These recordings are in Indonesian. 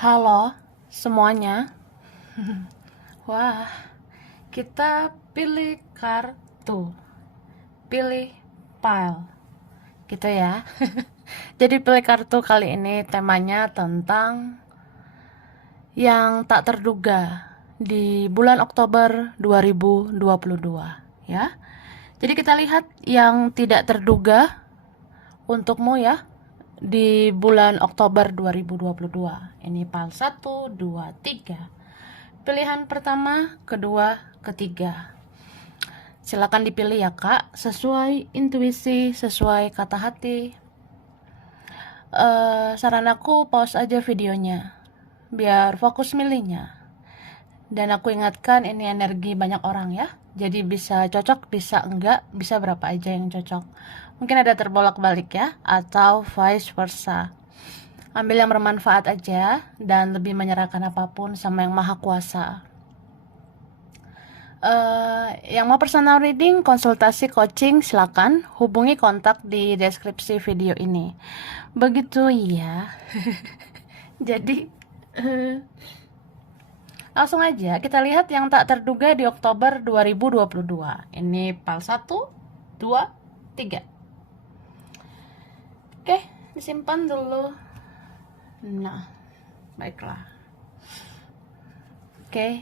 Halo semuanya. Wah, kita pilih kartu, pilih file gitu ya. Jadi pilih kartu kali ini temanya tentang yang tak terduga di bulan Oktober 2022 ya. Jadi kita lihat yang tidak terduga untukmu ya di bulan Oktober 2022. Ini file 1, 2, 3. Pilihan pertama, kedua, ketiga. Silakan dipilih ya kak, sesuai intuisi, sesuai kata hati. Saran aku pause aja videonya, biar fokus milihnya. Dan aku ingatkan ini energi banyak orang ya, jadi bisa cocok, bisa enggak, bisa berapa aja yang cocok. Mungkin ada terbolak-balik ya, atau vice versa. Ambil yang bermanfaat aja dan lebih menyerahkan apapun sama yang maha kuasa. Yang mau personal reading, konsultasi coaching, silakan hubungi kontak di deskripsi video ini. Begitu ya. Jadi langsung aja kita lihat yang tak terduga di Oktober 2022. Ini file 1, 2, 3. Oke, disimpan dulu. Nah, baiklah. Oke.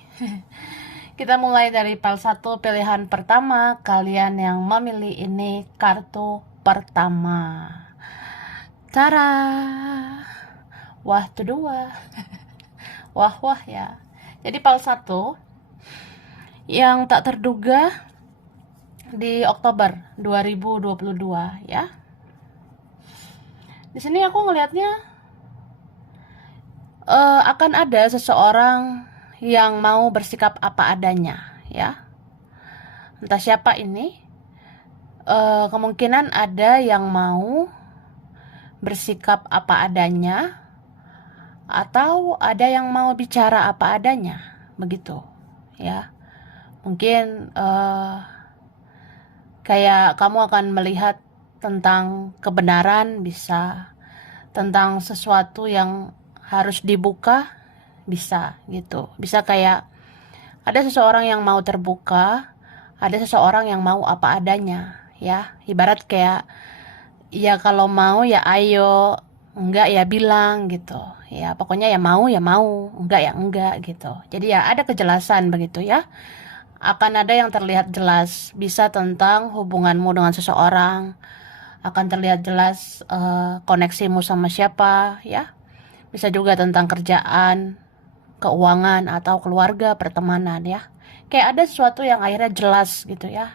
Kita mulai dari file 1, pilihan pertama. Kalian yang memilih ini kartu pertama. Tara. Wah, tuh dua. Wah ya. Jadi file 1 yang tak terduga di Oktober 2022 ya. Di sini aku ngelihatnya akan ada seseorang yang mau bersikap apa adanya ya. Entah siapa ini, kemungkinan ada yang mau bersikap apa adanya atau ada yang mau bicara apa adanya, begitu ya. Mungkin kayak kamu akan melihat tentang kebenaran, bisa tentang sesuatu yang harus dibuka, bisa gitu. Bisa kayak ada seseorang yang mau terbuka, ada seseorang yang mau apa adanya ya. Ibarat kayak ya kalau mau ya ayo, enggak ya bilang gitu ya. Pokoknya ya mau, enggak ya enggak gitu. Jadi ya ada kejelasan begitu ya. Akan ada yang terlihat jelas, bisa tentang hubunganmu dengan seseorang, akan terlihat jelas koneksimu sama siapa ya. Bisa juga tentang kerjaan, keuangan, atau keluarga, pertemanan ya. Kayak ada sesuatu yang akhirnya jelas gitu ya.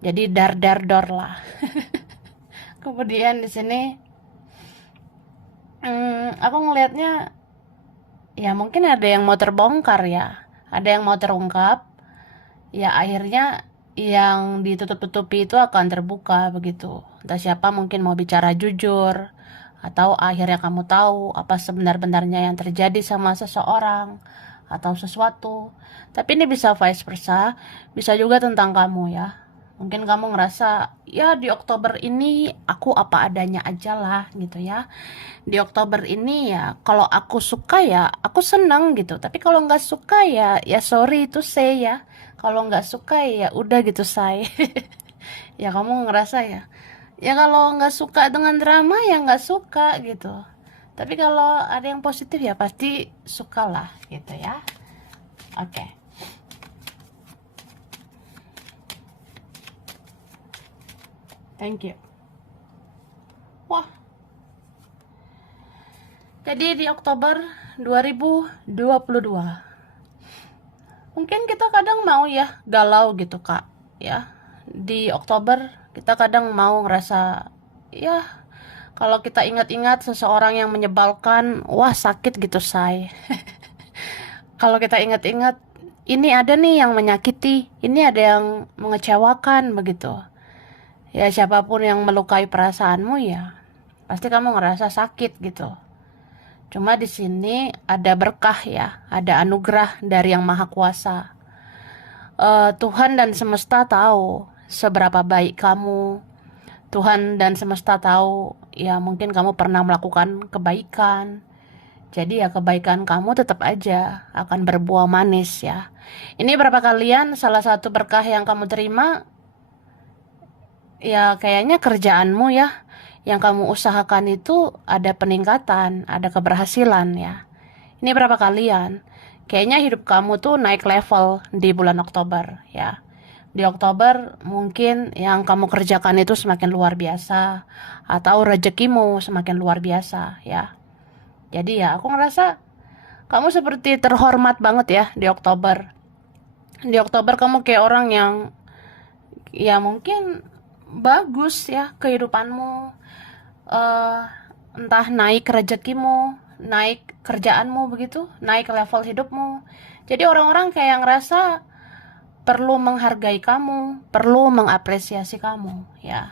Jadi dar lah. Kemudian di sini aku ngelihatnya ya mungkin ada yang mau terbongkar ya. Ada yang mau terungkap. Ya akhirnya yang ditutup-tutupi itu akan terbuka begitu. Entah siapa mungkin mau bicara jujur, atau akhirnya kamu tahu apa sebenar-benarnya yang terjadi sama seseorang atau sesuatu. Tapi ini bisa vice versa, bisa juga tentang kamu ya. Mungkin kamu ngerasa ya di Oktober ini aku apa adanya aja lah gitu ya. Di Oktober ini ya kalau aku suka ya aku senang gitu. Tapi kalau nggak suka ya ya sorry itu say ya. Kalau nggak suka ya udah gitu say. Ya kamu ngerasa ya. Ya kalau nggak suka dengan drama ya nggak suka gitu. Tapi kalau ada yang positif ya pasti suka lah gitu ya. Oke. Thank you. Wah. Jadi di Oktober 2022 mungkin kita kadang mau ya galau gitu kak ya. Di Oktober kita kadang mau ngerasa ya kalau kita ingat-ingat seseorang yang menyebalkan, wah sakit gitu say. Kalau kita ingat-ingat ini ada nih yang menyakiti, ini ada yang mengecewakan begitu. Ya siapapun yang melukai perasaanmu ya pasti kamu ngerasa sakit gitu. Cuma di sini ada berkah ya, ada anugerah dari yang maha kuasa. Tuhan dan semesta tahu seberapa baik kamu. Tuhan dan semesta tahu ya mungkin kamu pernah melakukan kebaikan Jadi ya kebaikan kamu tetap aja akan berbuah manis ya. Ini berapa kalian salah satu berkah yang kamu terima ya kayaknya kerjaanmu ya. Yang kamu usahakan itu ada peningkatan, ada keberhasilan ya. Ini berapa kalian? Kayaknya hidup kamu tuh naik level di bulan Oktober ya. Di Oktober mungkin yang kamu kerjakan itu semakin luar biasa atau rezekimu semakin luar biasa ya. Jadi ya aku ngerasa kamu seperti terhormat banget ya di Oktober. Di Oktober kamu kayak orang yang ya mungkin bagus ya kehidupanmu. eh Entah naik rezekimu, naik kerjaanmu begitu, naik level hidupmu. Jadi orang-orang kayak ngerasa perlu menghargai kamu, perlu mengapresiasi kamu ya.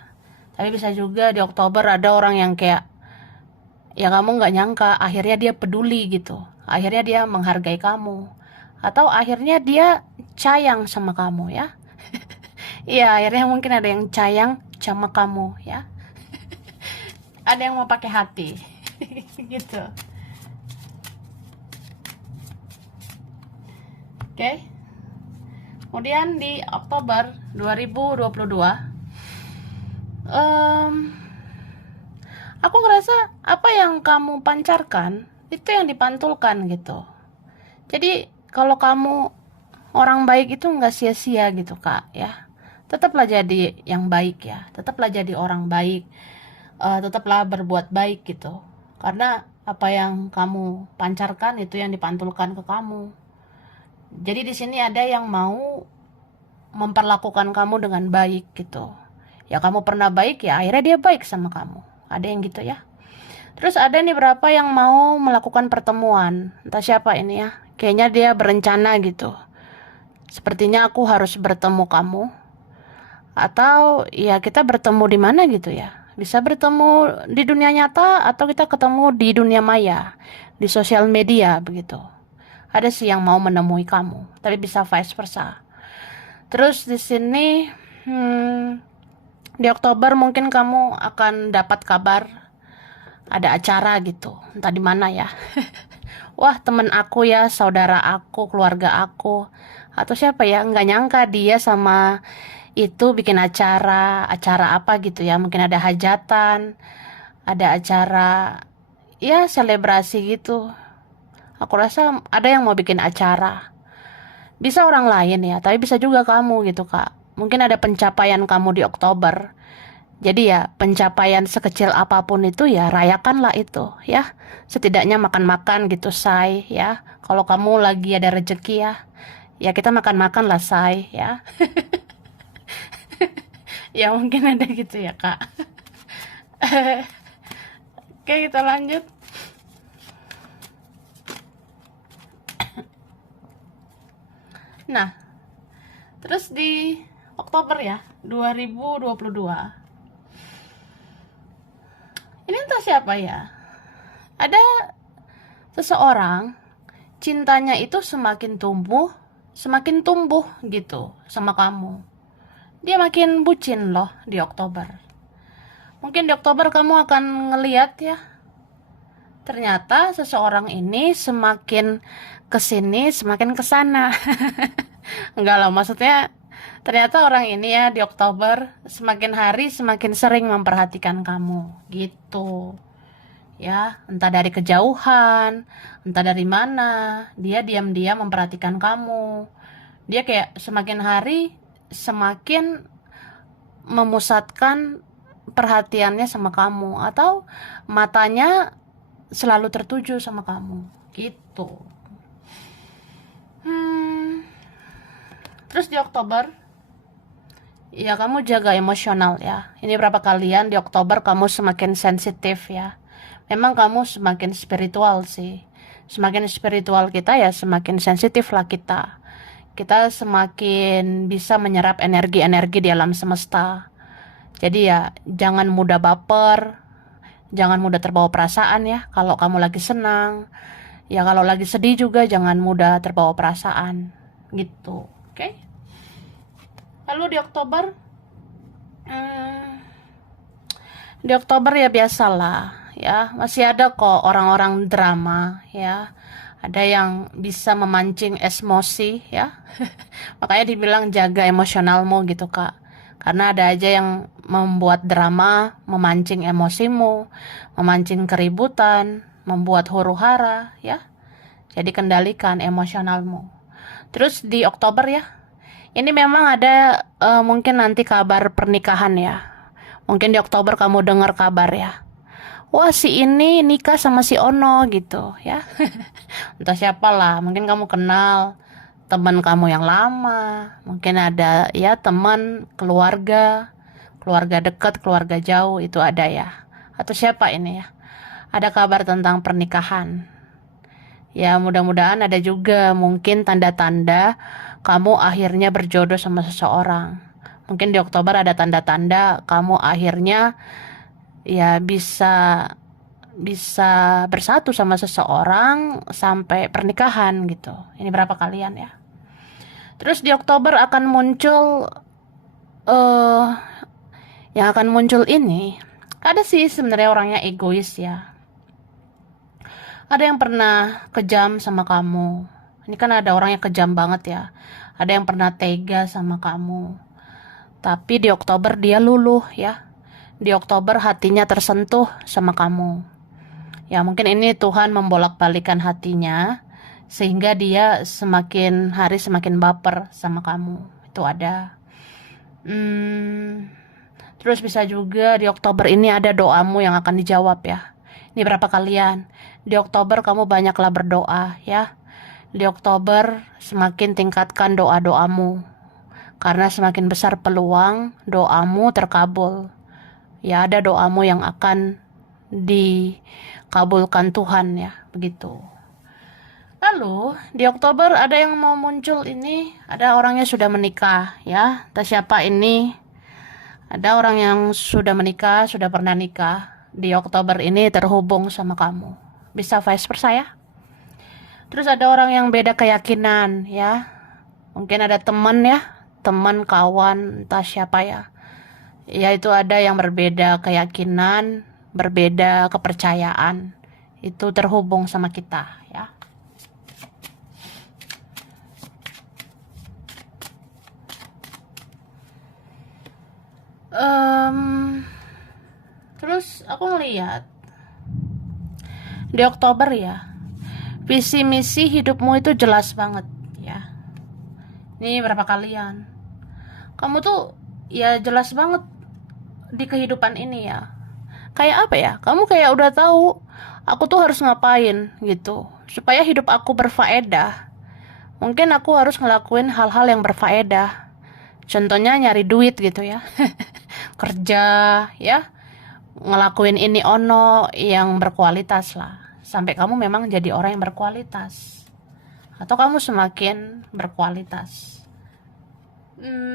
Tapi bisa juga di Oktober ada orang yang kayak ya kamu nggak nyangka, akhirnya dia peduli gitu, akhirnya dia menghargai kamu, atau akhirnya dia sayang sama kamu ya. Iya, akhirnya mungkin ada yang sayang sama kamu ya, ada yang mau pakai hati gitu. Oke. Kemudian di Oktober 2022 aku ngerasa apa yang kamu pancarkan itu yang dipantulkan gitu. Jadi kalau kamu orang baik itu nggak sia-sia gitu kak ya. Tetaplah jadi yang baik ya. Tetaplah jadi orang baik. Tetaplah berbuat baik gitu. Karena apa yang kamu pancarkan itu yang dipantulkan ke kamu. Jadi di sini ada yang mau memperlakukan kamu dengan baik gitu. Ya kamu pernah baik ya akhirnya dia baik sama kamu. Ada yang gitu ya. Terus ada nih berapa yang mau melakukan pertemuan. Entah siapa ini ya. Kayaknya dia berencana gitu. Sepertinya aku harus bertemu kamu. Atau ya kita bertemu di mana gitu ya. Bisa bertemu di dunia nyata atau kita ketemu di dunia maya. Di sosial media begitu. Ada sih yang mau menemui kamu. Tapi bisa vice versa. Terus di sini di Oktober mungkin kamu akan dapat kabar ada acara gitu, entah di mana ya. Wah, temen aku ya, saudara aku, keluarga aku, atau siapa ya, nggak nyangka dia sama itu bikin acara apa gitu ya, mungkin ada hajatan, ada acara, ya selebrasi gitu. Aku rasa ada yang mau bikin acara. Bisa orang lain ya, tapi bisa juga kamu gitu kak. Mungkin ada pencapaian kamu di Oktober. Jadi ya pencapaian sekecil apapun itu ya rayakanlah itu ya. Setidaknya makan-makan gitu say ya. Kalau kamu lagi ada rezeki ya, ya kita makan-makan lah say ya. Ya mungkin ada gitu ya kak. Oke kita lanjut. Nah terus di Oktober ya 2022 ini entah siapa ya. Ada seseorang cintanya itu semakin tumbuh gitu sama kamu. Dia makin bucin loh di Oktober. Mungkin di Oktober kamu akan ngeliat ya. Ternyata seseorang ini semakin kesini semakin kesana. Enggak lah maksudnya ternyata orang ini ya di Oktober semakin hari semakin sering memperhatikan kamu gitu. Ya, entah dari kejauhan, entah dari mana, dia diam-diam memperhatikan kamu. Dia kayak semakin hari semakin memusatkan perhatiannya sama kamu atau matanya selalu tertuju sama kamu gitu. Terus di Oktober ya kamu jaga emosional ya. Ini berapa kalian di Oktober kamu semakin sensitif ya. Memang kamu semakin spiritual sih. Semakin spiritual kita ya semakin sensitif lah kita. Kita semakin bisa menyerap energi-energi di alam semesta. Jadi ya jangan mudah baper, jangan mudah terbawa perasaan ya. Kalau kamu lagi senang, ya kalau lagi sedih juga jangan mudah terbawa perasaan gitu. Oke? Lalu di Oktober ya biasalah ya, masih ada kok orang-orang drama ya. Ada yang bisa memancing emosi ya. Makanya dibilang jaga emosionalmu gitu, Kak. Karena ada aja yang membuat drama, memancing emosimu, memancing keributan, membuat huru-hara ya. Jadi kendalikan emosionalmu. Terus di Oktober ya, ini memang ada mungkin nanti kabar pernikahan ya. Mungkin di Oktober kamu dengar kabar ya. Wah, si ini nikah sama si Ono gitu ya. Entah siapa lah, mungkin kamu kenal teman kamu yang lama, mungkin ada ya teman, keluarga dekat, keluarga jauh itu ada ya. Atau siapa ini ya? Ada kabar tentang pernikahan. Ya, mudah-mudahan ada juga mungkin tanda-tanda kamu akhirnya berjodoh sama seseorang. Mungkin di Oktober ada tanda-tanda kamu akhirnya ya bisa bisa bersatu sama seseorang sampai pernikahan gitu. Ini berapa kalian ya? Terus di Oktober akan muncul eh yang akan muncul ini ada sih sebenarnya orangnya egois ya. Ada yang pernah kejam sama kamu. Ini kan ada orang yang kejam banget ya. Ada yang pernah tega sama kamu. Tapi di Oktober dia luluh ya. Di Oktober hatinya tersentuh sama kamu. Ya mungkin ini Tuhan membolak-balikan hatinya sehingga dia semakin hari semakin baper sama kamu. Itu ada. Terus bisa juga di Oktober ini ada doamu yang akan dijawab ya. Ini berapa kalian? Di Oktober kamu banyaklah berdoa ya. Di Oktober semakin tingkatkan doa-doamu. Karena semakin besar peluang doamu terkabul. Ya ada doamu yang akan dikabulkan Tuhan ya, begitu. Lalu di Oktober ada yang mau muncul ini, ada orangnya sudah menikah ya. Entah siapa ini. Ada orang yang sudah menikah, sudah pernah nikah. Di Oktober ini terhubung sama kamu. Bisa vice versa ya. Terus ada orang yang beda keyakinan ya. Mungkin ada teman ya, teman, kawan, entah siapa ya. Ya itu ada yang berbeda keyakinan, berbeda kepercayaan. Itu terhubung sama kita ya. Terus aku ngeliat di Oktober ya, visi misi hidupmu itu jelas banget ya. Ini berapa kalian? Kamu tuh ya jelas banget di kehidupan ini ya. Kayak apa ya? Kamu kayak udah tahu aku tuh harus ngapain gitu supaya hidup aku berfaedah. Mungkin aku harus ngelakuin hal-hal yang berfaedah. Contohnya nyari duit gitu ya. Kerja ya. Ngelakuin ini ono yang berkualitas lah. Sampai kamu memang jadi orang yang berkualitas. Atau kamu semakin berkualitas.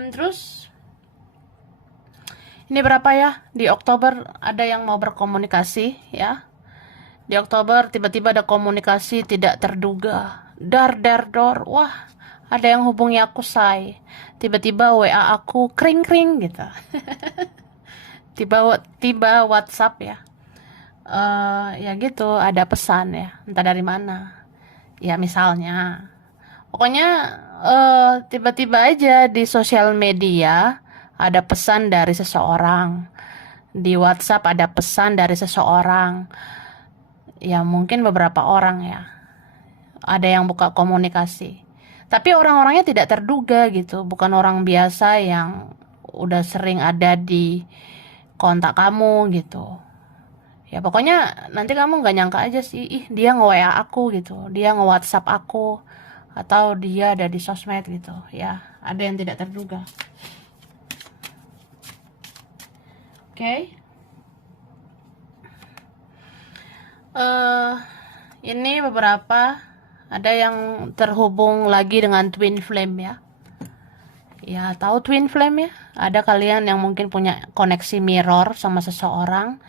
Terus ini berapa ya? Di Oktober ada yang mau berkomunikasi ya. Di Oktober tiba-tiba ada komunikasi tidak terduga. Dar dar dor. Wah, ada yang hubungi aku say. Tiba-tiba WA aku kring-kring gitu. Tiba WhatsApp ya. Ya gitu, ada pesan ya. Entah dari mana. Ya misalnya. Pokoknya tiba-tiba aja di sosial media ada pesan dari seseorang. Di WhatsApp ada pesan dari seseorang. Ya mungkin beberapa orang ya. Ada yang buka komunikasi. Tapi orang-orangnya tidak terduga gitu. Bukan orang biasa yang udah sering ada di kontak kamu gitu. Ya pokoknya nanti kamu gak nyangka aja sih, ih dia nge-WA aku gitu. Dia nge-WhatsApp aku. Atau dia ada di sosmed gitu. Ya ada yang tidak terduga. Oke. Ini beberapa ada yang terhubung lagi dengan twin flame ya. Ya tahu twin flame ya? Ada kalian yang mungkin punya koneksi mirror sama seseorang.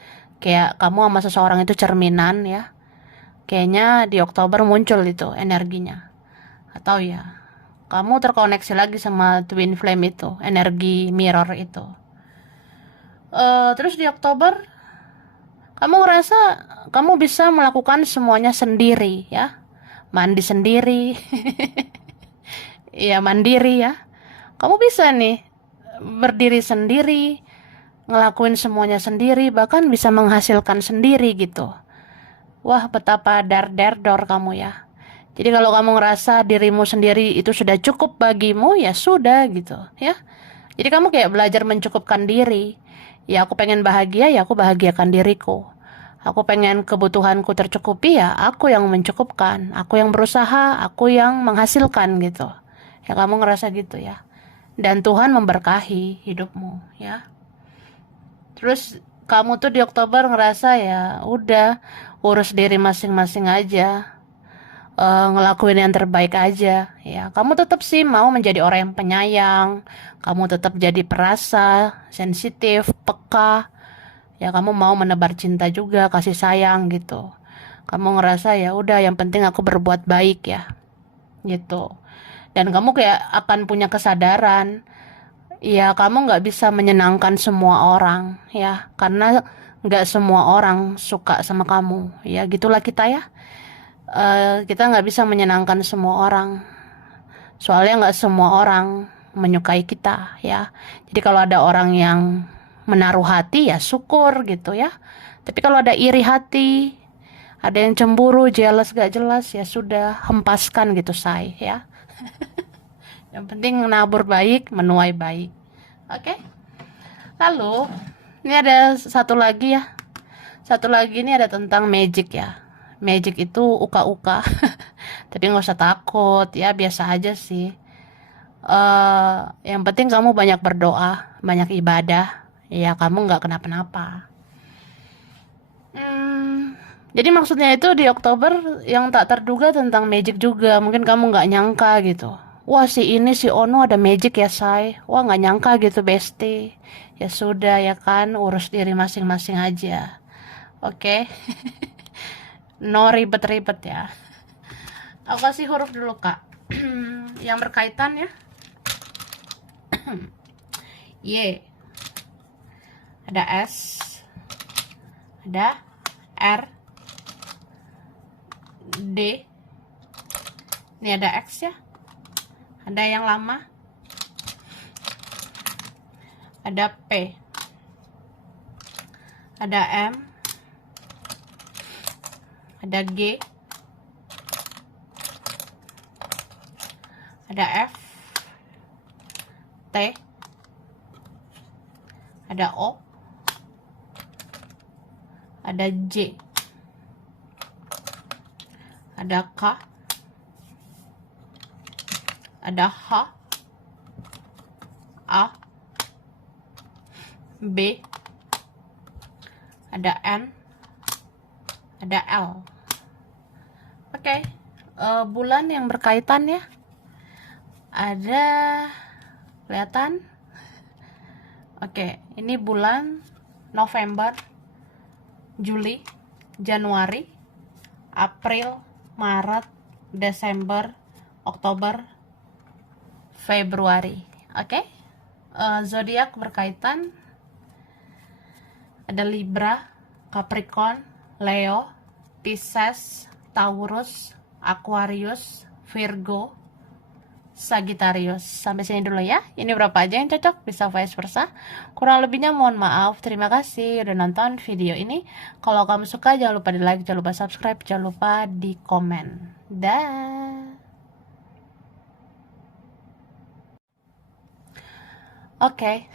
Kayak kamu sama seseorang itu cerminan ya. Kayaknya di Oktober muncul itu energinya. Atau ya kamu terkoneksi lagi sama twin flame itu, energi mirror itu. Terus di Oktober Kamu ngerasa kamu bisa melakukan semuanya sendiri ya. Mandi sendiri, ya mandiri ya. Kamu bisa nih berdiri sendiri, ngelakuin semuanya sendiri, bahkan bisa menghasilkan sendiri gitu. Wah, betapa dar-der-dor kamu ya. Jadi kalau kamu ngerasa dirimu sendiri itu sudah cukup bagimu, ya sudah gitu ya. Jadi kamu kayak belajar mencukupkan diri. Ya aku pengen bahagia, ya aku bahagiakan diriku. Aku pengen kebutuhanku tercukupi, ya aku yang mencukupkan. Aku yang berusaha, aku yang menghasilkan gitu. Ya kamu ngerasa gitu ya. Dan Tuhan memberkahi hidupmu ya. Terus kamu tuh di Oktober ngerasa ya udah urus diri masing-masing aja, ngelakuin yang terbaik aja ya. Kamu tetap sih mau menjadi orang yang penyayang, kamu tetap jadi perasa, sensitif, peka ya. Kamu mau menebar cinta juga, kasih sayang gitu. Kamu ngerasa ya udah yang penting aku berbuat baik ya gitu. Dan kamu kayak akan punya kesadaran, ya kamu nggak bisa menyenangkan semua orang ya, karena nggak semua orang suka sama kamu ya. Gitulah kita ya. Kita nggak bisa menyenangkan semua orang, soalnya nggak semua orang menyukai kita ya. Jadi kalau ada orang yang menaruh hati ya syukur gitu ya. Tapi kalau ada iri hati, ada yang cemburu, jealous gak jelas, ya sudah hempaskan gitu say ya. Yang penting nabur baik, menuai baik. Oke. Lalu ini ada satu lagi ya. Satu lagi ini ada tentang magic ya. Magic itu uka-uka. Tapi nggak usah takut ya, biasa aja sih. Yang penting kamu banyak berdoa, banyak ibadah. Ya kamu nggak kenapa-napa. Jadi maksudnya itu di Oktober yang tak terduga tentang magic juga. Mungkin kamu nggak nyangka gitu. Wah si Ono ada magic ya say. Wah nggak nyangka gitu besti. Ya sudah ya kan, urus diri masing-masing aja. Oke. No ribet-ribet ya. Aku kasih huruf dulu kak. Yang berkaitan ya. Y. Ada S. Ada R. D. Ini ada X ya. Ada yang lama. Ada P. Ada M. Ada G. Ada F. T. Ada O. Ada J. Ada K. Ada H. A. B. Ada N. Ada L. Oke. Bulan yang berkaitan ya. Ada kelihatan? Oke, ini bulan November, Juli, Januari, April, Maret, Desember, Oktober, Februari. Oke. Zodiak berkaitan ada Libra, Capricorn, Leo, Pisces, Taurus, Aquarius, Virgo, Sagittarius. Sampai sini dulu ya. Ini berapa aja yang cocok, bisa vice versa. Kurang lebihnya mohon maaf. Terima kasih udah nonton video ini. Kalau kamu suka jangan lupa di like, jangan lupa subscribe, jangan lupa di komen. Dah. Oke.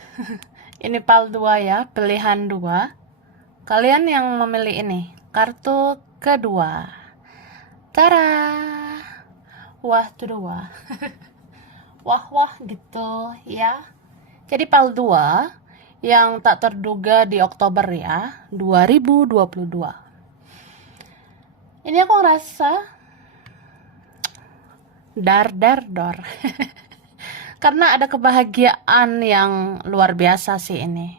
Ini PAL 2 ya, pilihan 2. Kalian yang memilih ini, kartu kedua. Tara. Wah, tuh dua. Wah gitu ya. Jadi PAL 2 yang tak terduga di Oktober ya, 2022. Ini aku ngerasa dar. Karena ada kebahagiaan yang luar biasa sih ini.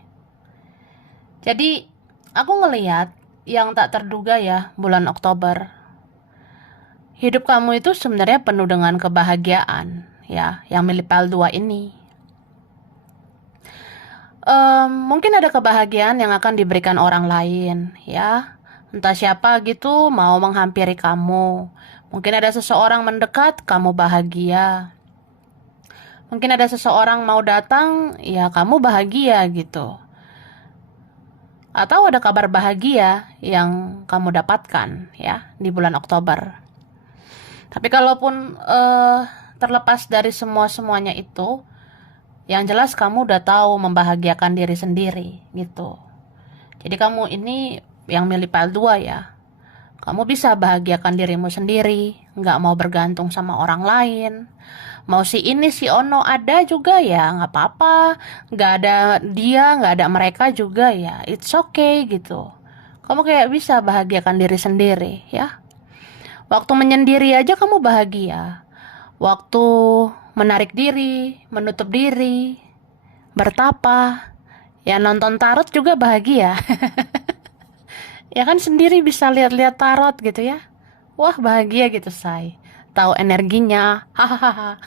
Jadi aku ngelihat yang tak terduga ya bulan Oktober. Hidup kamu itu sebenarnya penuh dengan kebahagiaan ya, yang milik PAL 2 ini. Mungkin ada kebahagiaan yang akan diberikan orang lain, ya. Entah siapa gitu mau menghampiri kamu. Mungkin ada seseorang mendekat, kamu bahagia. Mungkin ada seseorang mau datang, ya kamu bahagia gitu. Atau ada kabar bahagia yang kamu dapatkan, ya, di bulan Oktober. Tapi kalaupun terlepas dari semuanya itu, yang jelas kamu udah tahu membahagiakan diri sendiri gitu. Jadi kamu ini yang milih file 2 ya. Kamu bisa bahagiakan dirimu sendiri, nggak mau bergantung sama orang lain. Mau si ini si ono ada juga ya, nggak apa-apa. Nggak ada dia, nggak ada mereka juga ya, it's okay gitu. Kamu kayak bisa bahagiakan diri sendiri ya. Waktu menyendiri aja kamu bahagia. Waktu menarik diri, menutup diri, bertapa, ya nonton tarot juga bahagia. Ya kan sendiri bisa lihat-lihat tarot gitu ya. Wah bahagia gitu say. Tahu energinya. Hahaha.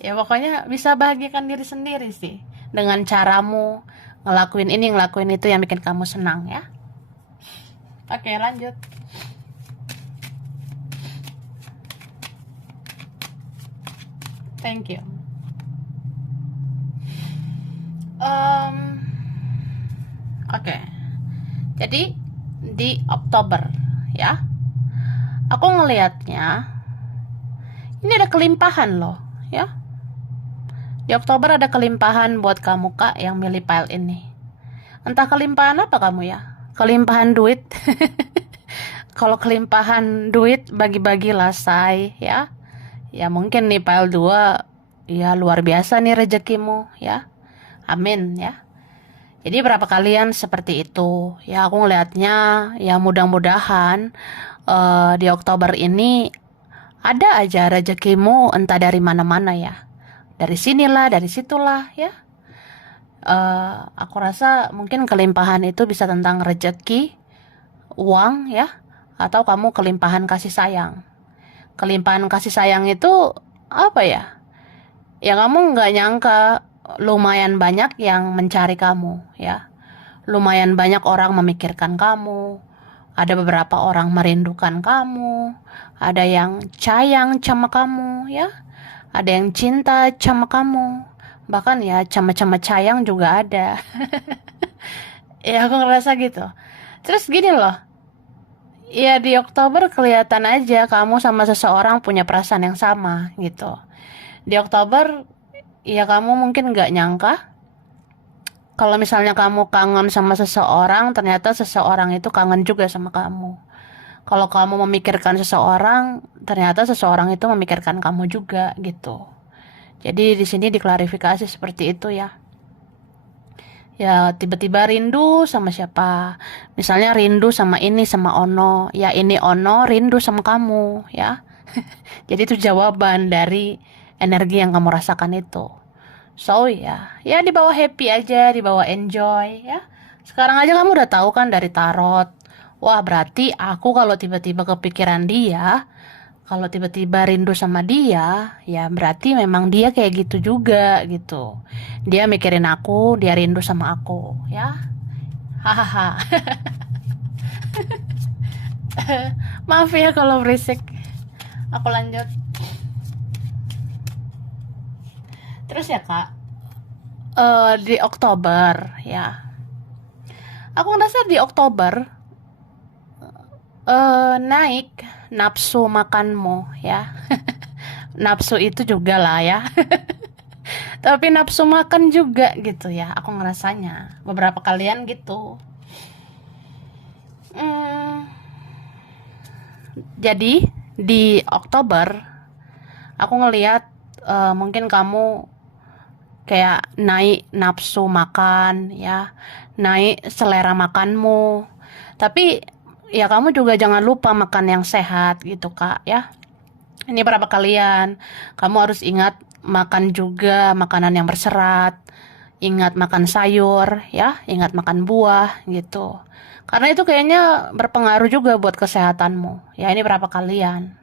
Ya pokoknya bisa bahagiakan diri sendiri sih. Dengan caramu ngelakuin ini, ngelakuin itu yang bikin kamu senang ya. Oke lanjut. Thank you. Oke. Jadi di Oktober ya. Aku ngelihatnya ini ada kelimpahan loh ya. Di Oktober ada kelimpahan buat kamu Kak yang milih file ini. Entah kelimpahan apa kamu ya? Kelimpahan duit. Kalau kelimpahan duit bagi-bagilah say ya. Ya mungkin nih file 2 ya luar biasa nih rezekimu ya. Amin ya. Jadi berapa kalian seperti itu? Ya aku ngelihatnya ya mudah-mudahan di Oktober ini ada aja rezekimu entah dari mana-mana ya. Dari sinilah, dari situlah ya. Aku rasa mungkin kelimpahan itu bisa tentang rezeki, uang ya, atau kamu kelimpahan kasih sayang. Kelimpahan kasih sayang itu apa ya? Ya kamu nggak nyangka lumayan banyak yang mencari kamu ya. Lumayan banyak orang memikirkan kamu. Ada beberapa orang merindukan kamu. Ada yang sayang sama kamu ya. Ada yang cinta sama kamu. Bahkan ya sama-sama sayang juga ada. Ya aku ngerasa gitu. Terus gini loh. Ya di Oktober kelihatan aja kamu sama seseorang punya perasaan yang sama gitu. Di Oktober ya kamu mungkin nggak nyangka kalau misalnya kamu kangen sama seseorang, ternyata seseorang itu kangen juga sama kamu. Kalau kamu memikirkan seseorang, ternyata seseorang itu memikirkan kamu juga gitu. Jadi di sini diklarifikasi seperti itu ya. Ya tiba-tiba rindu sama siapa? Misalnya rindu sama ini sama Ono. Ya ini Ono rindu sama kamu ya. Jadi itu jawaban dari energi yang kamu rasakan itu. So ya dibawa happy aja, dibawa enjoy ya. Sekarang aja kamu udah tahu kan dari tarot. Wah berarti aku kalau tiba-tiba kepikiran dia, kalau tiba-tiba rindu sama dia, ya berarti memang dia kayak gitu juga gitu. Dia mikirin aku, dia rindu sama aku ya. Hahaha. Maaf ya kalau berisik. Aku lanjut. Terus ya kak, di Oktober ya. Aku ngerasa di Oktober naik nafsu makanmu ya. Nafsu itu juga lah ya. Tapi nafsu makan juga gitu ya. Aku ngerasanya beberapa kalian gitu. Jadi di Oktober aku ngelihat mungkin kamu kayak naik nafsu makan ya, naik selera makanmu. Tapi ya kamu juga jangan lupa makan yang sehat gitu kak ya. Ini berapa kalian, kamu harus ingat makan juga makanan yang berserat, ingat makan sayur ya, ingat makan buah gitu. Karena itu kayaknya berpengaruh juga buat kesehatanmu. Ya ini berapa kalian.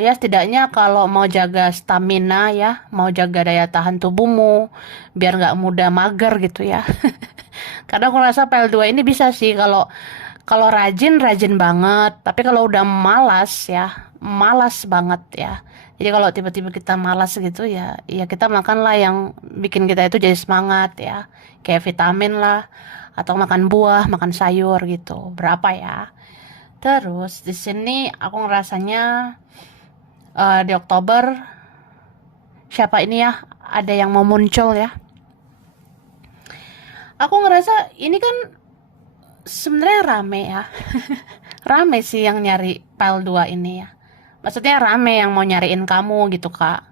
Ya setidaknya kalau mau jaga stamina ya, mau jaga daya tahan tubuhmu, biar nggak mudah mager gitu ya. Karena aku rasa PL2 ini bisa sih kalau kalau rajin rajin banget, tapi kalau udah malas ya, malas banget ya. Jadi kalau tiba-tiba kita malas gitu ya, ya kita makanlah yang bikin kita itu jadi semangat ya. Kayak vitamin lah, atau makan buah, makan sayur gitu. Berapa ya? Terus di sini aku ngerasanya di Oktober siapa ini ya? Ada yang mau muncul ya. Aku ngerasa ini kan sebenarnya rame ya. Rame sih yang nyari pile 2 ini ya. Maksudnya rame yang mau nyariin kamu gitu, Kak.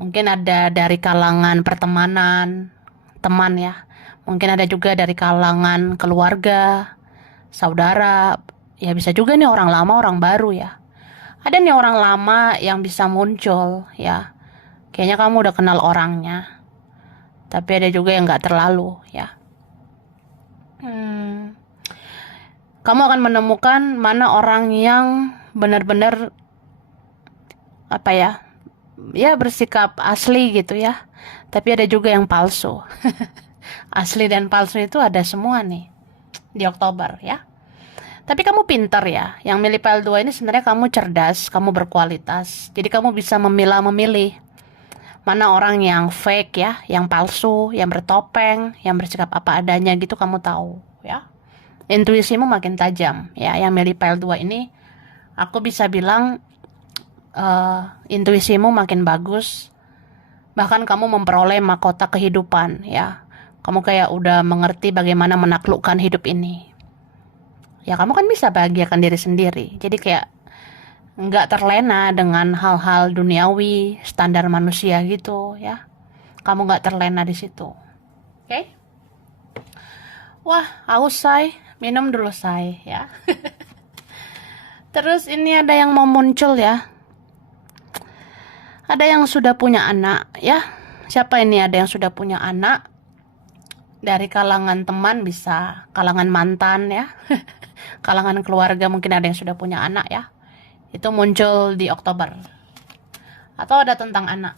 Mungkin ada dari kalangan pertemanan, teman ya. Mungkin ada juga dari kalangan keluarga, saudara. Ya bisa juga nih orang lama, orang baru ya. Ada nih orang lama yang bisa muncul ya. Kayaknya kamu udah kenal orangnya. Tapi ada juga yang gak terlalu ya. Hmm, kamu akan menemukan mana orang yang benar-benar apa ya, ya bersikap asli gitu ya. Tapi ada juga yang palsu. Asli dan palsu itu ada semua nih di Oktober ya. Tapi kamu pintar ya. Yang milih PL2 ini sebenarnya kamu cerdas, kamu berkualitas. Jadi kamu bisa memilah-memilih mana orang yang fake ya, yang palsu, yang bertopeng, yang bersikap apa adanya gitu kamu tahu ya. Intuisimu makin tajam ya. Yang milih PL2 ini aku bisa bilang intuisimu makin bagus. Bahkan kamu memperoleh mahkota kehidupan ya. Kamu kayak udah mengerti bagaimana menaklukkan hidup ini. Ya kamu kan bisa bahagiakan diri sendiri. Jadi kayak nggak terlena dengan hal-hal duniawi, standar manusia gitu ya. Kamu nggak terlena di situ. Oke? Wah, haus say. Minum dulu say ya. Terus ini ada yang mau muncul ya. Ada yang sudah punya anak ya. Siapa ini ada yang sudah punya anak? Dari kalangan teman bisa, kalangan mantan ya. Kalangan keluarga mungkin ada yang sudah punya anak ya. Itu muncul di Oktober. Atau ada tentang anak.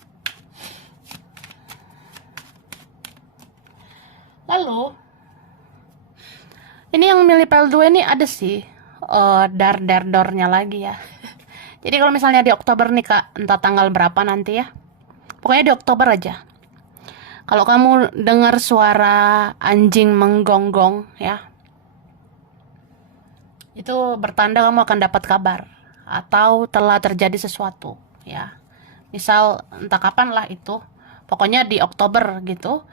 Lalu ini yang milih PL2 ini ada sih dar-dar-dornya lagi ya. Jadi kalau misalnya di Oktober nih Kak, entah tanggal berapa nanti ya. Pokoknya di Oktober aja. Kalau kamu dengar suara anjing menggonggong ya, itu bertanda kamu akan dapat kabar atau telah terjadi sesuatu ya. Misal entah kapan lah itu. Pokoknya di Oktober gitu.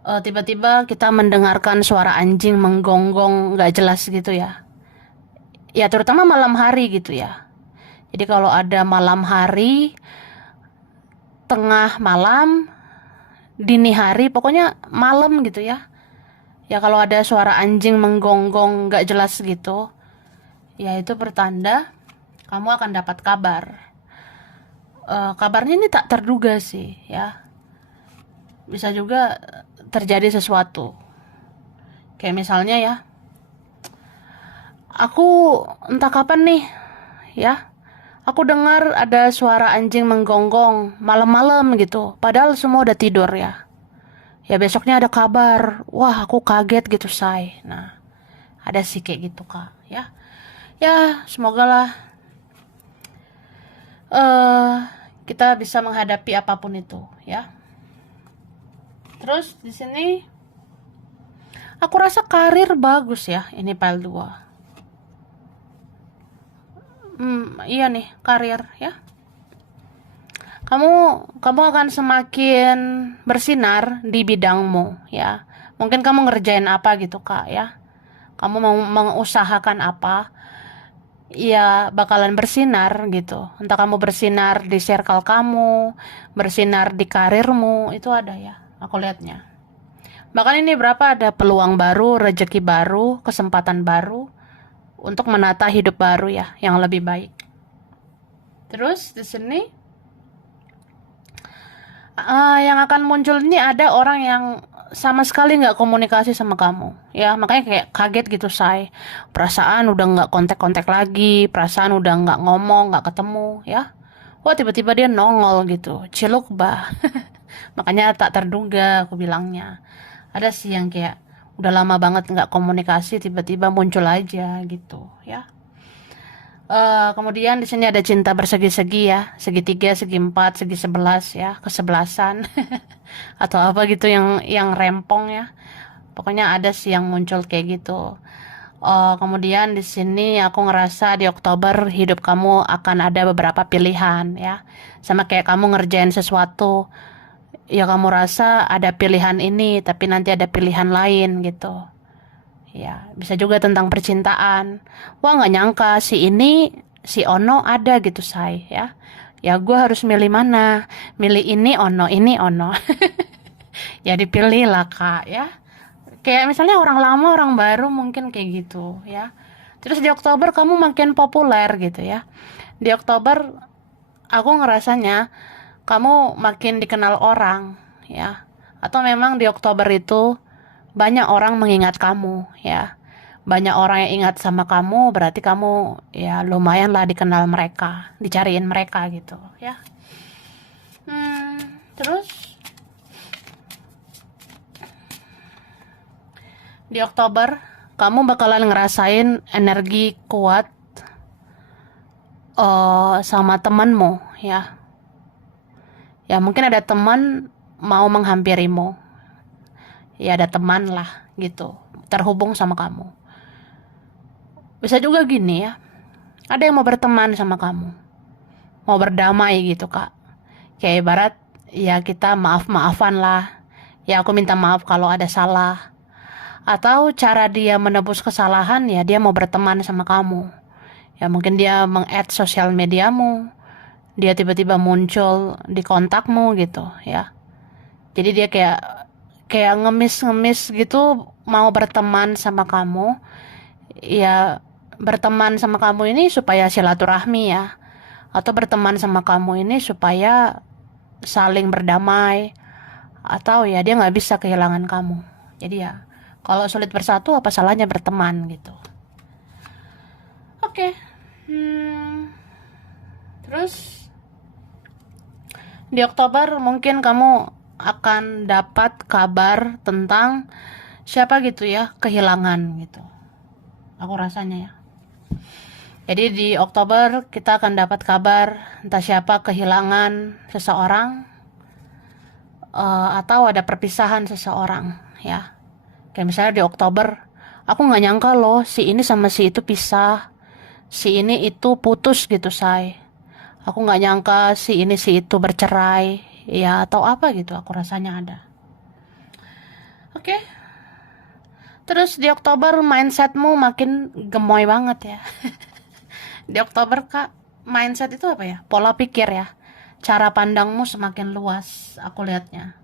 Tiba-tiba kita mendengarkan suara anjing menggonggong nggak jelas gitu ya. Ya terutama malam hari gitu ya. Jadi kalau ada malam hari, tengah malam, dini hari, pokoknya malam gitu ya. Ya kalau ada suara anjing menggonggong nggak jelas gitu, ya itu pertanda kamu akan dapat kabar. Kabarnya ini tak terduga sih ya. Bisa juga terjadi sesuatu. Kayak misalnya ya, aku entah kapan nih ya, aku dengar ada suara anjing menggonggong malam-malam gitu. Padahal semua udah tidur ya. Ya besoknya ada kabar, wah aku kaget gitu say. Nah, ada sih kayak gitu Kak ya. Ya semoga lah kita bisa menghadapi apapun itu ya. Terus di sini aku rasa karir bagus ya ini file 2. Iya nih karir ya. Kamu kamu akan semakin bersinar di bidangmu ya. Mungkin kamu ngerjain apa gitu Kak ya. Kamu mau mengusahakan apa? Ya bakalan bersinar gitu. Entah kamu bersinar di circle kamu, bersinar di karirmu, itu ada ya. Aku lihatnya. Bahkan ini berapa ada peluang baru, rezeki baru, kesempatan baru untuk menata hidup baru ya, yang lebih baik. Terus di sini yang akan muncul ini ada orang yang sama sekali nggak komunikasi sama kamu, ya makanya kayak kaget gitu say. Perasaan udah nggak kontak-kontak lagi, perasaan udah nggak ngomong, nggak ketemu, ya. Wah tiba-tiba dia nongol gitu, ciluk bah. Makanya tak terduga aku bilangnya. Ada sih yang kayak udah lama banget nggak komunikasi, tiba-tiba muncul aja gitu, ya. Kemudian di sini ada cinta bersegi-segi ya, segitiga, segi empat, segi 11 ya, kesebelasan atau apa gitu yang rempong ya. Pokoknya ada sih yang muncul kayak gitu. Kemudian di sini aku ngerasa di Oktober hidup kamu akan ada beberapa pilihan ya. Sama kayak kamu ngerjain sesuatu, ya kamu rasa ada pilihan ini, tapi nanti ada pilihan lain gitu. Ya, bisa juga tentang percintaan. Wah, nggak nyangka si Ono ada gitu, say, ya. Ya, gue harus milih mana? Milih ini Ono. Ya dipilih lah, Kak, ya. Kayak misalnya orang lama, orang baru mungkin kayak gitu, ya. Terus di Oktober kamu makin populer gitu ya. Di Oktober aku ngerasanya kamu makin dikenal orang, ya. Atau memang di Oktober itu banyak orang mengingat kamu, ya. Banyak orang yang ingat sama kamu, berarti kamu ya lumayan lah dikenal mereka, dicariin mereka gitu, ya. Terus di Oktober kamu bakalan ngerasain energi kuat sama temanmu, ya. Ya mungkin ada teman mau menghampirimu, ya ada teman lah gitu, terhubung sama kamu. Bisa juga gini ya, ada yang mau berteman sama kamu, mau berdamai gitu kak. Kayak ibarat ya kita maaf-maafan lah, ya aku minta maaf kalau ada salah. Atau cara dia menebus kesalahan ya dia mau berteman sama kamu. Ya mungkin dia meng-add sosial mediamu, dia tiba-tiba muncul di kontakmu gitu ya. Jadi dia kayak kayak ngemis-ngemis gitu mau berteman sama kamu. Ya berteman sama kamu ini supaya silaturahmi ya. Atau berteman sama kamu ini supaya saling berdamai. Atau ya dia nggak bisa kehilangan kamu. Jadi ya kalau sulit bersatu apa salahnya berteman gitu. Oke. Terus di Oktober mungkin kamu akan dapat kabar tentang siapa gitu ya kehilangan gitu. Aku rasanya ya. Jadi di Oktober kita akan dapat kabar entah siapa kehilangan seseorang atau ada perpisahan seseorang ya. Kayak misalnya di Oktober aku nggak nyangka loh si ini sama si itu pisah, si ini itu putus gitu say. Aku nggak nyangka si ini si itu bercerai ya atau apa gitu. Aku rasanya ada. Oke. Terus di Oktober mindsetmu makin gemoy banget ya. Di Oktober kak, mindset itu apa ya? Pola pikir ya. Cara pandangmu semakin luas, aku lihatnya.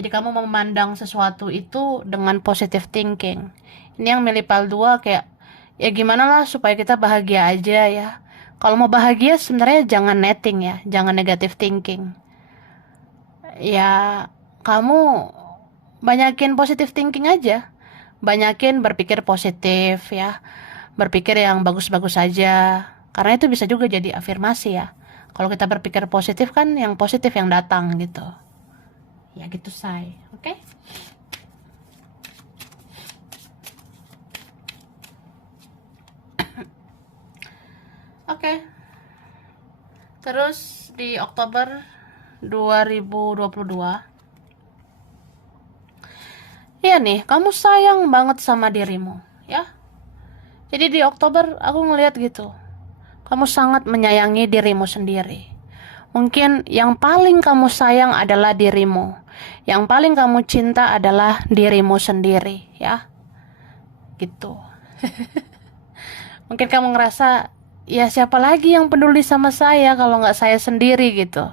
Jadi kamu memandang sesuatu itu dengan positive thinking. Ini yang milih 2 kayak, ya gimana lah supaya kita bahagia aja ya. Kalau mau bahagia sebenarnya jangan netting ya, jangan negative thinking. Ya, kamu banyakin positive thinking aja. Banyakin berpikir positif ya. Berpikir yang bagus-bagus aja. Karena itu bisa juga jadi afirmasi ya. Kalau kita berpikir positif kan yang positif yang datang gitu. Ya gitu say. Oke? Oke. Terus di Oktober 2022 ya nih, kamu sayang banget sama dirimu, ya. Jadi di Oktober aku ngeliat gitu. Kamu sangat menyayangi dirimu sendiri. Mungkin yang paling kamu sayang adalah dirimu. Yang paling kamu cinta adalah dirimu sendiri, ya. Gitu. Mungkin kamu ngerasa, ya siapa lagi yang peduli sama saya kalau nggak saya sendiri gitu.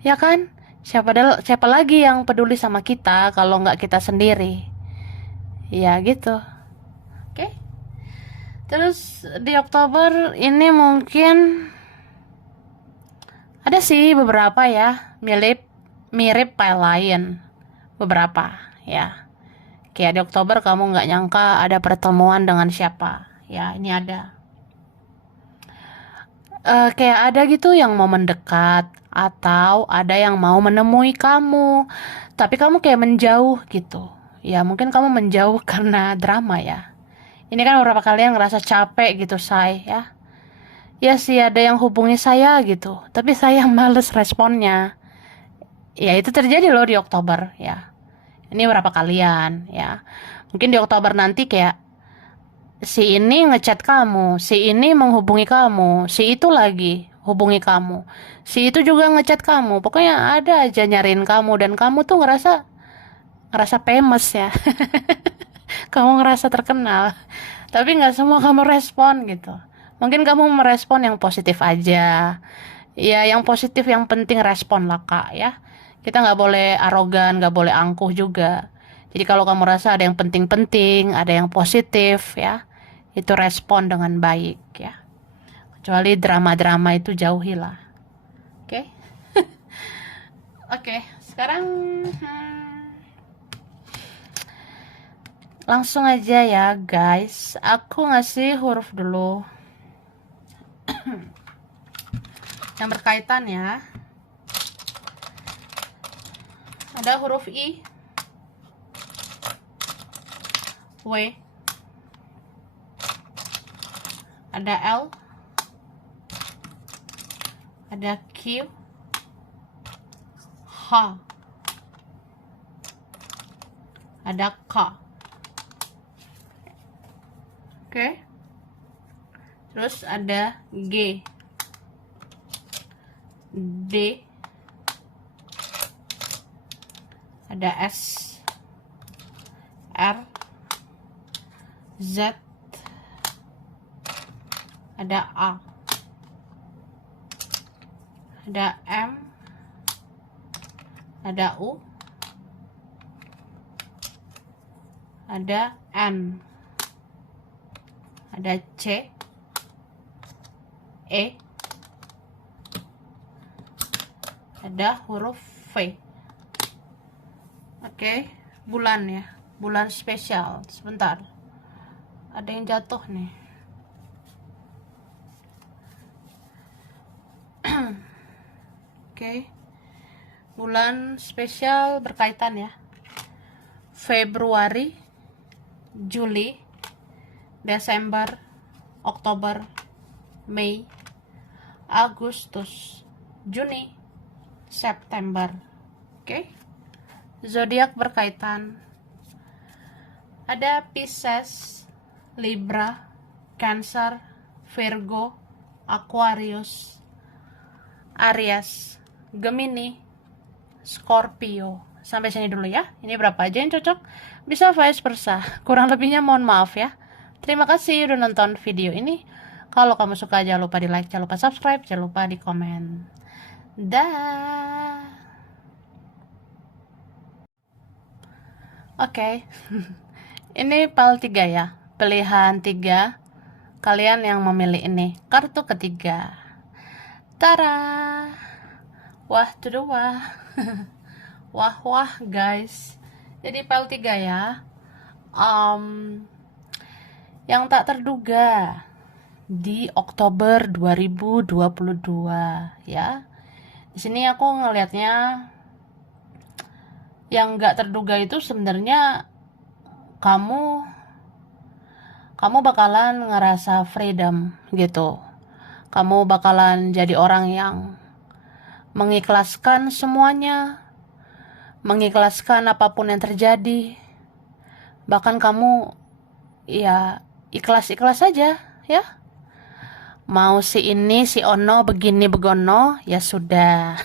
Ya kan? Siapa lagi yang peduli sama kita kalau nggak kita sendiri? Ya gitu. Oke. Terus di Oktober ini mungkin ada sih beberapa ya mirip mirip Pale Lion beberapa ya. Kayak di Oktober kamu nggak nyangka ada pertemuan dengan siapa, ya ini ada. Kayak ada gitu yang mau mendekat, atau ada yang mau menemui kamu, tapi kamu kayak menjauh gitu. Ya mungkin kamu menjauh karena drama ya. Ini kan beberapa kalian ngerasa capek gitu, say, ya. Ya sih ada yang hubungi saya gitu, tapi saya males responnya. Ya itu terjadi loh di Oktober ya. Ini berapa kalian ya. Mungkin di Oktober nanti kayak si ini ngechat kamu, si ini menghubungi kamu, si itu lagi hubungi kamu, si itu juga ngechat kamu. Pokoknya ada aja nyariin kamu dan kamu tuh ngerasa ngerasa famous ya. Kamu ngerasa terkenal. Tapi nggak semua kamu respon gitu. Mungkin kamu merespon yang positif aja. Ya yang positif yang penting respon lah kak ya. Kita nggak boleh arogan, nggak boleh angkuh juga. Jadi kalau kamu rasa ada yang penting-penting, ada yang positif ya, itu respon dengan baik ya. Kecuali drama-drama itu jauhilah. Oke? Oke, sekarang langsung aja ya guys. Aku ngasih huruf dulu yang berkaitan ya. Ada huruf I, W, ada L, ada Q, H, ada K. Oke. Terus ada G, D, ada S, R, Z, ada A, ada M, ada U, ada N, ada C, E, ada huruf V. Oke, bulan ya, bulan spesial. Sebentar, ada yang jatuh nih. Oke, bulan spesial berkaitan ya. Februari, Juli, Desember, Oktober, Mei, Agustus, Juni, September. Oke. Zodiak berkaitan. Ada Pisces, Libra, Cancer, Virgo, Aquarius, Aries, Gemini, Scorpio. Sampai sini dulu ya. Ini berapa aja yang cocok? Bisa vice versa. Kurang lebihnya mohon maaf ya. Terima kasih udah nonton video ini. Kalau kamu suka jangan lupa di like, jangan lupa subscribe, jangan lupa di komen. Dah. Oke. Ini PAL 3 ya. Pilihan 3. Kalian yang memilih ini. Kartu ketiga. Tara. Wah, tuh wah. Wah guys. Jadi PAL 3 ya. Yang tak terduga di Oktober 2022 ya. Di sini aku ngelihatnya yang nggak terduga itu sebenarnya kamu bakalan ngerasa freedom gitu. Kamu bakalan jadi orang yang mengikhlaskan semuanya, mengikhlaskan apapun yang terjadi. Bahkan kamu ya ikhlas-ikhlas aja ya. Mau si ini, si ono, begini, begono, ya sudah.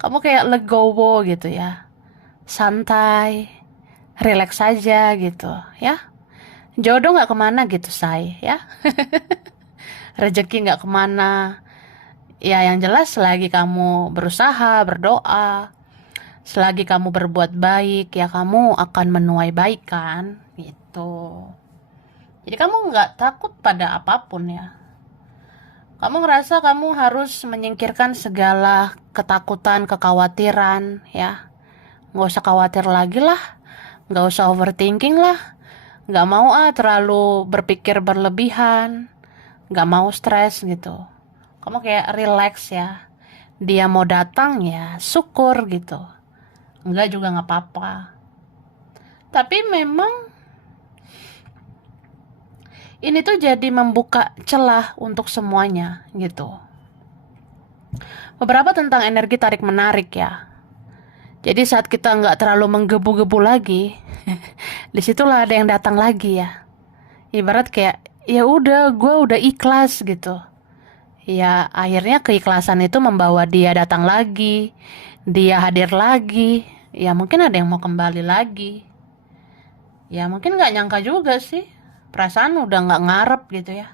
Kamu kayak legowo gitu ya. Santai, relax aja gitu ya. Jodoh gak kemana gitu say ya. Rezeki gak kemana. Ya yang jelas selagi kamu berusaha, berdoa, selagi kamu berbuat baik, ya kamu akan menuai baik kan gitu. Jadi kamu gak takut pada apapun ya. Kamu ngerasa kamu harus menyingkirkan segala ketakutan, kekhawatiran ya. nggak usah khawatir lagi lah, nggak usah overthinking lah, nggak mau terlalu berpikir berlebihan, nggak mau stres gitu. Kamu kayak relax ya. Dia mau datang ya syukur gitu. Enggak juga nggak apa-apa. Tapi memang ini tuh jadi membuka celah untuk semuanya gitu. Beberapa tentang energi tarik menarik ya. Jadi saat kita nggak terlalu menggebu-gebu lagi, disitulah ada yang datang lagi ya. Ibarat kayak ya udah, gue udah ikhlas gitu. Ya akhirnya keikhlasan itu membawa dia datang lagi, dia hadir lagi. Ya mungkin ada yang mau kembali lagi. Ya mungkin nggak nyangka juga sih. Perasaan udah nggak ngarep gitu ya.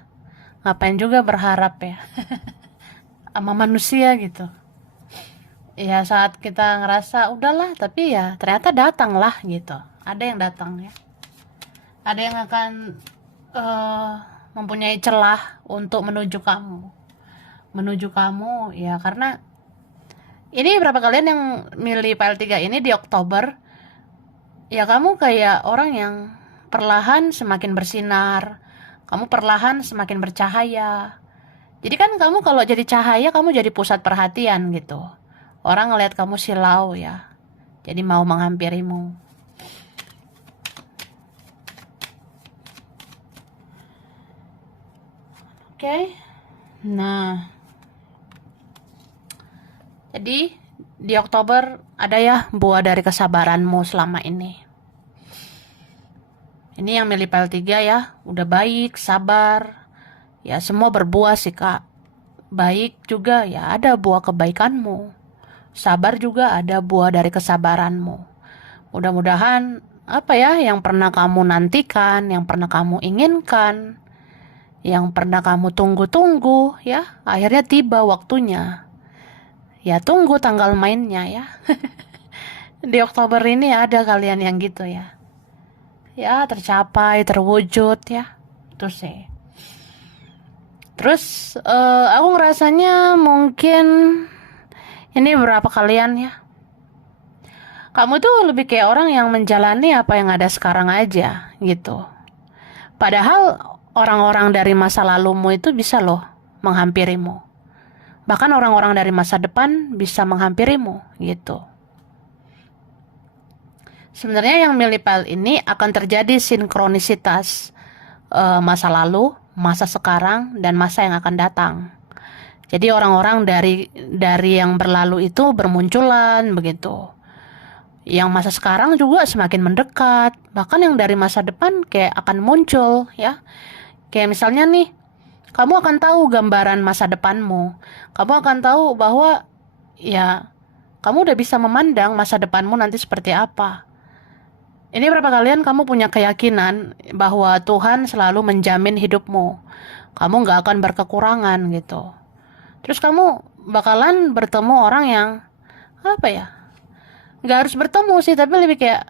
Ngapain juga berharap ya sama manusia gitu. Ya saat kita ngerasa udahlah, tapi ya ternyata datang lah gitu. Ada yang datang ya. Ada yang akan eh, mempunyai celah untuk menuju kamu ya, karena ini berapa kalian yang milih PL3 ini di Oktober ya, kamu kayak orang yang perlahan semakin bersinar, kamu perlahan semakin bercahaya. Jadi kan kamu kalau jadi cahaya, kamu jadi pusat perhatian gitu. Orang ngeliat kamu silau ya, jadi mau menghampirimu. Oke. Nah, jadi di Oktober ada ya buah dari kesabaranmu selama ini. Ini yang milih PL3 ya, udah baik, sabar. Ya semua berbuah sih kak. Baik juga ya ada buah kebaikanmu. Sabar juga ada buah dari kesabaranmu. Mudah-mudahan apa ya yang pernah kamu nantikan, yang pernah kamu inginkan, yang pernah kamu tunggu-tunggu ya, akhirnya tiba waktunya. Ya tunggu tanggal mainnya ya. Di Oktober ini ada kalian yang gitu ya. Ya tercapai, terwujud ya. Itu sih. Terus aku ngerasanya mungkin ini berapa kalian ya. Kamu tuh lebih kayak orang yang menjalani apa yang ada sekarang aja gitu. Padahal orang-orang dari masa lalumu itu bisa loh menghampirimu. Bahkan orang-orang dari masa depan bisa menghampirimu gitu. Sebenarnya yang milih PL ini akan terjadi sinkronisitas masa lalu, masa sekarang, dan masa yang akan datang. Jadi orang-orang dari yang berlalu itu bermunculan begitu. Yang masa sekarang juga semakin mendekat, bahkan yang dari masa depan kayak akan muncul ya. Kayak misalnya nih, kamu akan tahu gambaran masa depanmu. Kamu akan tahu bahwa ya kamu udah bisa memandang masa depanmu nanti seperti apa. Ini berapa kalian kamu punya keyakinan bahwa Tuhan selalu menjamin hidupmu. Kamu gak akan berkekurangan gitu. Terus kamu bakalan bertemu orang yang apa ya? Gak harus bertemu sih, tapi lebih kayak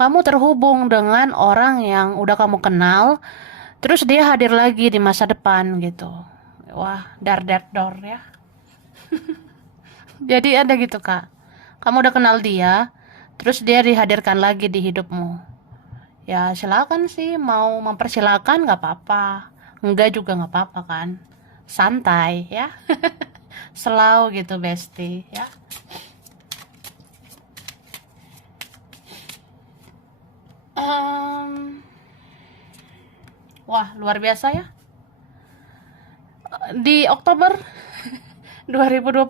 kamu terhubung dengan orang yang udah kamu kenal, terus dia hadir lagi di masa depan gitu. Wah, dar dor ya. Jadi ada gitu kak. Kamu udah kenal dia, terus dia dihadirkan lagi di hidupmu. Ya silakan sih, mau mempersilakan nggak apa-apa, enggak juga nggak apa-apa kan. Santai ya. Slow gitu bestie ya. Wah luar biasa ya. Di Oktober 2022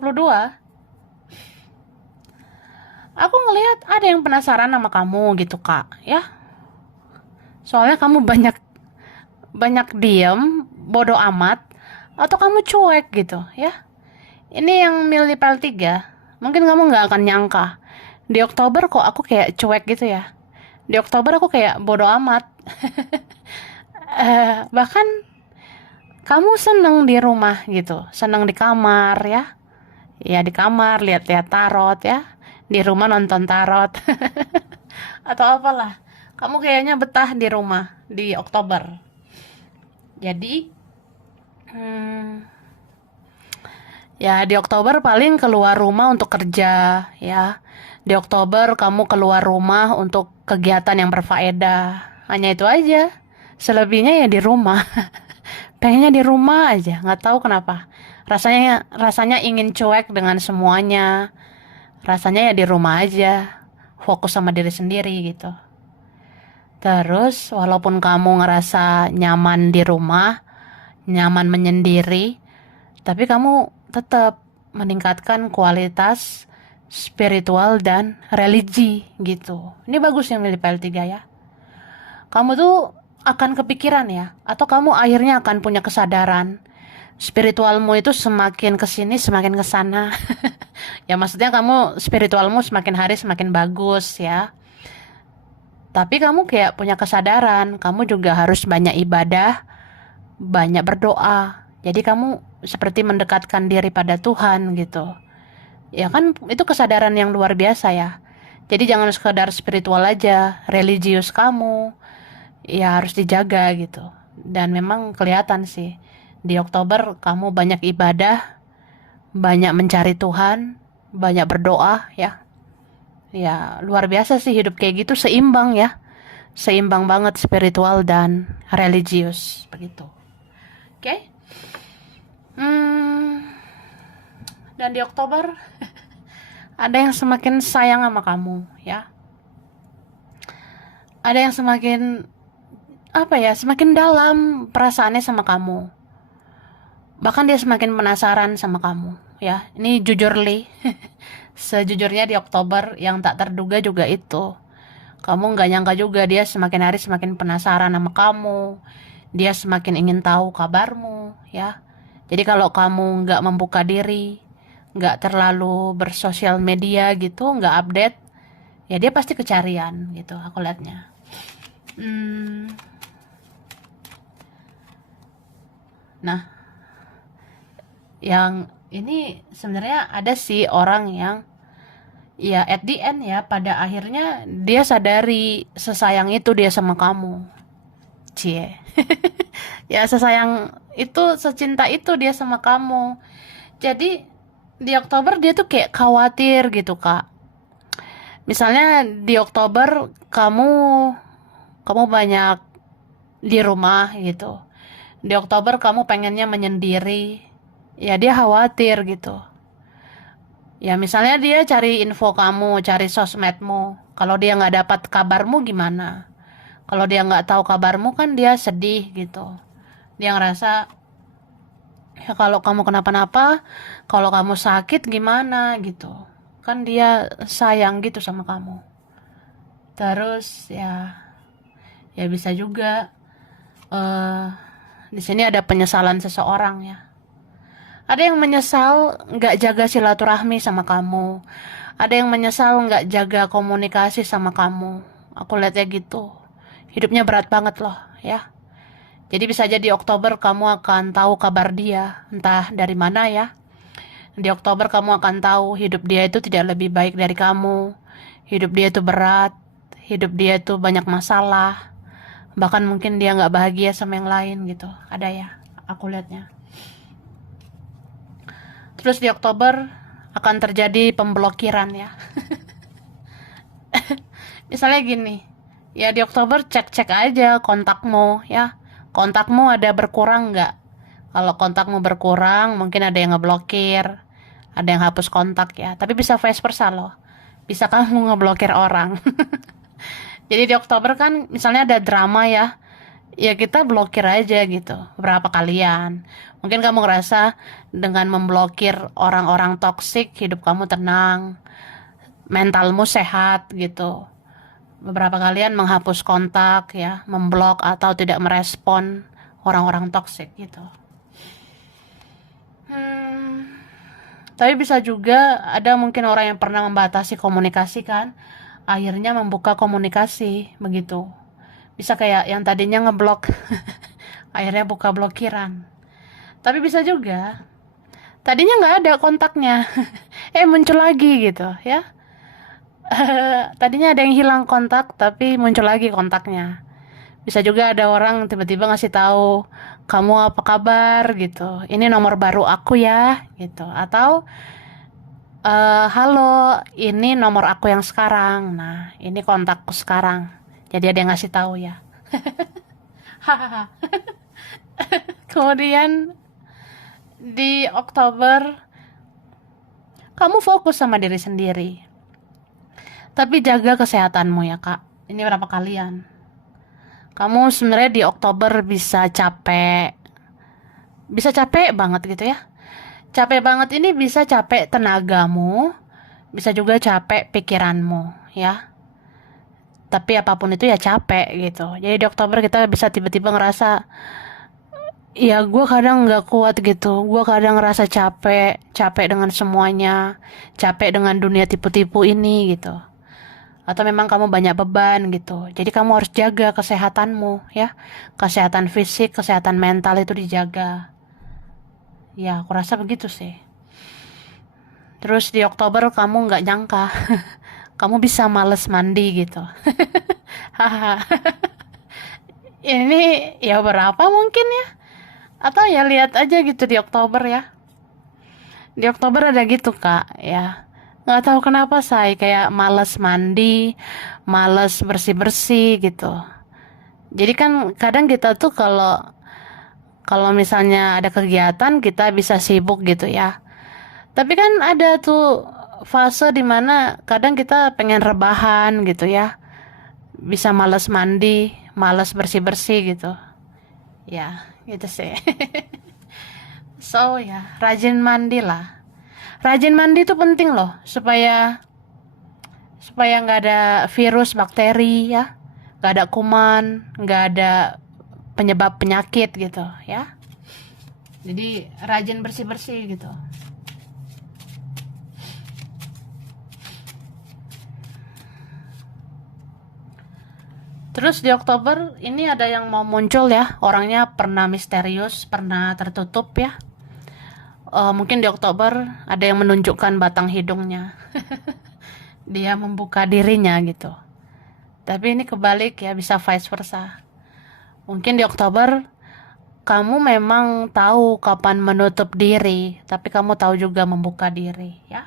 aku ngelihat ada yang penasaran sama kamu gitu kak ya. Soalnya kamu banyak banyak diem, bodoh amat, atau kamu cuek gitu ya. Ini yang milih PL3, mungkin kamu nggak akan nyangka di Oktober kok aku kayak cuek gitu ya. Di Oktober aku kayak bodoh amat. Bahkan kamu seneng di rumah gitu, seneng di kamar ya. Ya di kamar lihat-lihat tarot ya, di rumah nonton tarot. Atau apalah, kamu kayaknya betah di rumah di Oktober. Jadi Ya, di Oktober paling keluar rumah untuk kerja, ya. Di Oktober kamu keluar rumah untuk kegiatan yang berfaedah. Hanya itu aja. Selebihnya ya di rumah. Pengennya di rumah aja, nggak tahu kenapa. Rasanya rasanya ingin cuek dengan semuanya. Rasanya ya di rumah aja. Fokus sama diri sendiri gitu. Terus, walaupun kamu ngerasa nyaman di rumah, nyaman menyendiri, tapi kamu tetap meningkatkan kualitas spiritual dan religi gitu. Ini bagus yang milih PL3 ya. Kamu tuh akan kepikiran ya, atau kamu akhirnya akan punya kesadaran. Spiritualmu itu semakin kesini semakin kesana. Ya maksudnya kamu spiritualmu semakin hari semakin bagus ya. Tapi kamu kayak punya kesadaran, kamu juga harus banyak ibadah, banyak berdoa. Jadi kamu seperti mendekatkan diri pada Tuhan gitu. Ya kan itu kesadaran yang luar biasa ya. Jadi jangan sekedar spiritual aja, religius kamu ya harus dijaga gitu. Dan memang kelihatan sih di Oktober kamu banyak ibadah, banyak mencari Tuhan, banyak berdoa ya. Ya luar biasa sih hidup kayak gitu, seimbang ya. Seimbang banget spiritual dan religius begitu. Oke. Hmm, dan di Oktober ada yang semakin sayang sama kamu ya. Ada yang semakin apa ya, semakin dalam perasaannya sama kamu. Bahkan dia semakin penasaran sama kamu ya. Ini jujur li. Sejujurnya di Oktober yang tak terduga juga itu. Kamu nggak nyangka juga dia semakin hari semakin penasaran sama kamu. Dia semakin ingin tahu kabarmu ya. Jadi kalau kamu nggak membuka diri, nggak terlalu bersosial media gitu, nggak update, ya dia pasti kecarian gitu aku liatnya. Nah, yang ini sebenarnya ada sih orang yang ya at the end ya pada akhirnya dia sadari sesayang itu dia sama kamu. Cie. Ya sesayang itu, secinta itu dia sama kamu. Jadi di Oktober dia tuh kayak khawatir gitu, Kak. Misalnya di Oktober kamu banyak di rumah gitu. Di Oktober kamu pengennya menyendiri. Ya dia khawatir gitu. Ya misalnya dia cari info kamu, cari sosmedmu. Kalau dia nggak dapat kabarmu gimana? Kalau dia nggak tahu kabarmu kan dia sedih gitu. Dia ngerasa ya kalau kamu kenapa-napa, kalau kamu sakit gimana gitu. Kan dia sayang gitu sama kamu. Terus ya bisa juga eh di sini ada penyesalan seseorang ya. Ada yang menyesal nggak jaga silaturahmi sama kamu. Ada yang menyesal nggak jaga komunikasi sama kamu. Aku lihatnya gitu. Hidupnya berat banget loh ya. Jadi bisa jadi Oktober kamu akan tahu kabar dia. Entah dari mana ya. Di Oktober kamu akan tahu hidup dia itu tidak lebih baik dari kamu. Hidup dia itu berat. Hidup dia itu banyak masalah. Bahkan mungkin dia nggak bahagia sama yang lain gitu. Ada ya. Aku lihatnya. Terus di Oktober akan terjadi pemblokiran ya. Misalnya gini, ya di Oktober cek-cek aja kontakmu ya. Kontakmu ada berkurang nggak? Kalau kontakmu berkurang, mungkin ada yang ngeblokir, ada yang hapus kontak ya. Tapi bisa vice versa loh. Bisa kamu ngeblokir orang. Jadi di Oktober kan misalnya ada drama ya. Ya kita blokir aja gitu. Berapa kalian? Mungkin kamu ngerasa dengan memblokir orang-orang toksik, hidup kamu tenang, mentalmu sehat gitu. Beberapa kalian menghapus kontak ya, memblok atau tidak merespon orang-orang toksik gitu. Tapi bisa juga ada mungkin orang yang pernah membatasi komunikasi kan, akhirnya membuka komunikasi begitu. Bisa kayak yang tadinya ngeblok, akhirnya buka blokiran. Tapi bisa juga tadinya nggak ada kontaknya, muncul lagi gitu ya. Tadinya ada yang hilang kontak, tapi muncul lagi kontaknya. Bisa juga ada orang tiba-tiba ngasih tahu kamu apa kabar gitu, ini nomor baru aku ya gitu, atau halo, ini nomor aku yang sekarang, nah ini kontakku sekarang, jadi ada yang ngasih tahu ya. Hahaha. Kemudian di Oktober kamu fokus sama diri sendiri, tapi jaga kesehatanmu ya kak. Ini berapa kalian kamu sebenarnya di Oktober bisa capek banget gitu ya. Capek banget ini bisa capek tenagamu, bisa juga capek pikiranmu ya. Tapi apapun itu ya capek gitu. Jadi di Oktober kita bisa tiba-tiba ngerasa, ya gue kadang nggak kuat gitu. Gue kadang ngerasa capek, capek dengan semuanya, capek dengan dunia tipu-tipu ini gitu. Atau memang kamu banyak beban gitu. Jadi kamu harus jaga kesehatanmu ya. Kesehatan fisik, kesehatan mental itu dijaga. Ya, aku rasa begitu sih. Terus di Oktober kamu nggak nyangka kamu bisa males mandi gitu. Haha. Ini ya berapa mungkin ya? Atau ya lihat aja gitu di Oktober ya. Di Oktober ada gitu kak ya. Nggak tahu kenapa saya kayak males mandi, males bersih-bersih gitu. Jadi kan kadang kita tuh kalau kalau misalnya ada kegiatan kita bisa sibuk gitu ya. Tapi kan ada tuh fase dimana kadang kita pengen rebahan gitu ya. Bisa males mandi, males bersih-bersih gitu. Ya, gitu sih. So ya, rajin mandi lah. Rajin mandi itu penting loh, supaya supaya nggak ada virus, bakteri ya, nggak ada kuman, nggak ada penyebab penyakit gitu ya. Jadi rajin bersih-bersih gitu. Terus di Oktober ini ada yang mau muncul ya, orangnya pernah misterius, pernah tertutup ya. Mungkin di Oktober ada yang menunjukkan batang hidungnya. Dia membuka dirinya gitu. Tapi ini kebalik ya, bisa vice versa. Mungkin di Oktober kamu memang tahu kapan menutup diri, tapi kamu tahu juga membuka diri ya.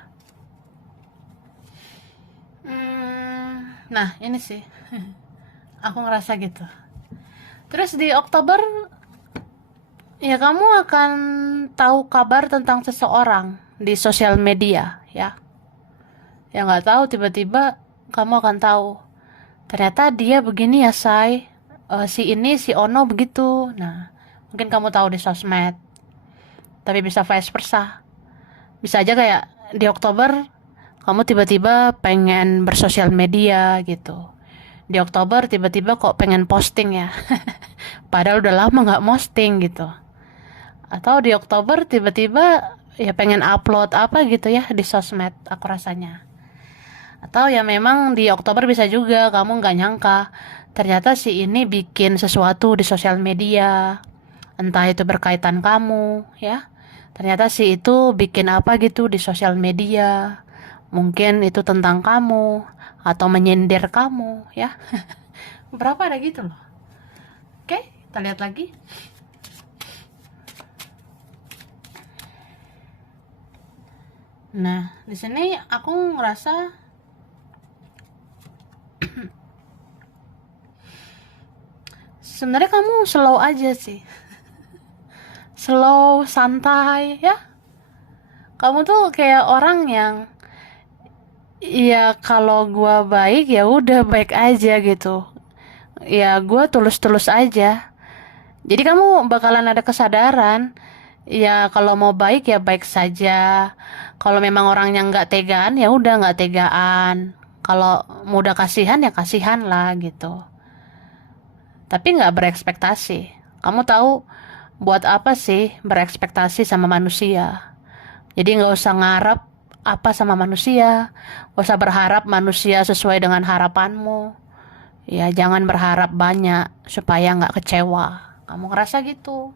Nah ini sih, aku ngerasa gitu. Terus di Oktober ya kamu akan tahu kabar tentang seseorang di sosial media ya. Ya nggak tahu tiba-tiba kamu akan tahu. Ternyata dia begini ya say. Si ini si Ono begitu. Nah mungkin kamu tahu di sosmed. Tapi bisa vice versa. Bisa aja kayak di Oktober kamu tiba-tiba pengen bersosial media gitu. Di Oktober tiba-tiba kok pengen posting ya. Padahal udah lama nggak posting gitu. Atau di Oktober tiba-tiba ya pengen upload apa gitu ya di sosmed aku rasanya. Atau ya memang di Oktober bisa juga kamu nggak nyangka ternyata si ini bikin sesuatu di sosial media, entah itu berkaitan kamu ya. Ternyata si itu bikin apa gitu di sosial media, mungkin itu tentang kamu atau menyindir kamu ya. Berapa ada gitu loh. Oke, kita lihat lagi. Nah, di sini aku ngerasa sebenarnya kamu slow aja sih. Slow, santai ya. Kamu tuh kayak orang yang ya kalau gua baik ya udah baik aja gitu. Ya gua tulus-tulus aja. Jadi kamu bakalan ada kesadaran. Ya kalau mau baik ya baik saja. Kalau memang orangnya nggak tegaan ya udah nggak tegaan. Kalau mudah kasihan ya kasihan lah gitu. Tapi nggak berekspektasi. Kamu tahu buat apa sih berekspektasi sama manusia? Jadi nggak usah ngarep apa sama manusia. Nggak usah berharap manusia sesuai dengan harapanmu. Ya jangan berharap banyak supaya nggak kecewa. Kamu ngerasa gitu.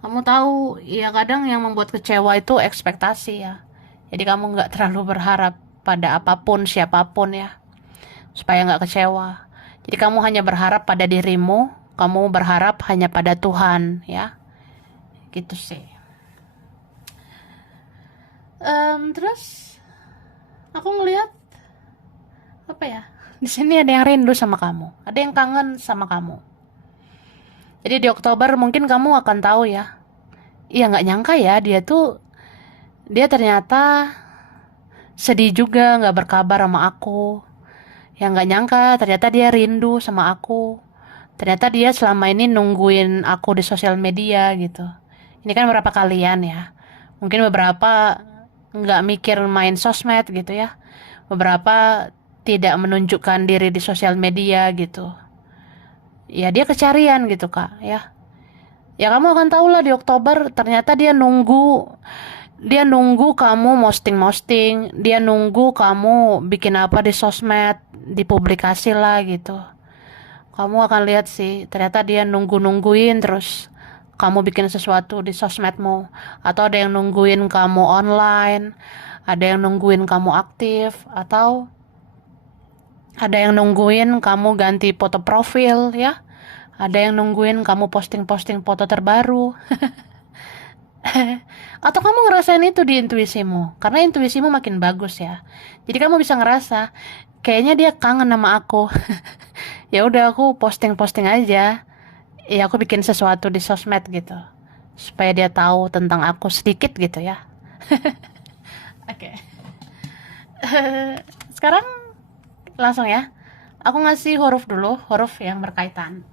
Kamu tahu ya kadang yang membuat kecewa itu ekspektasi ya. Jadi kamu nggak terlalu berharap pada apapun siapapun ya. Supaya nggak kecewa. Jadi kamu hanya berharap pada dirimu. Kamu berharap hanya pada Tuhan ya. gitu sih. Terus aku ngelihat apa ya, di sini ada yang rindu sama kamu, ada yang kangen sama kamu. Jadi di Oktober mungkin kamu akan tahu ya. Iya, nggak nyangka ya, dia ternyata sedih juga nggak berkabar sama aku. Yang nggak nyangka ternyata dia rindu sama aku. Ternyata dia selama ini nungguin aku di sosial media gitu. Ini kan beberapa kalian ya. Mungkin beberapa nggak mikir main sosmed gitu ya. Beberapa tidak menunjukkan diri di sosial media gitu. Ya dia kecarian gitu kak ya. Ya kamu akan tahu lah di Oktober ternyata dia nunggu kamu posting-posting, dia nunggu kamu bikin apa di sosmed, dipublikasi lah gitu. Kamu akan lihat sih, ternyata dia nungguin terus kamu bikin sesuatu di sosmedmu. Atau ada yang nungguin kamu online, ada yang nungguin kamu aktif, atau ada yang nungguin kamu ganti foto profil ya. Ada yang nungguin kamu posting-posting foto terbaru. Atau kamu ngerasain itu di intuisimu, karena intuisimu makin bagus ya. Jadi kamu bisa ngerasa, kayaknya dia kangen sama aku. Ya udah aku posting-posting aja. Ya aku bikin sesuatu di sosmed gitu. Supaya dia tahu tentang aku sedikit gitu ya. Oke. Sekarang langsung ya. Aku ngasih huruf dulu, huruf yang berkaitan.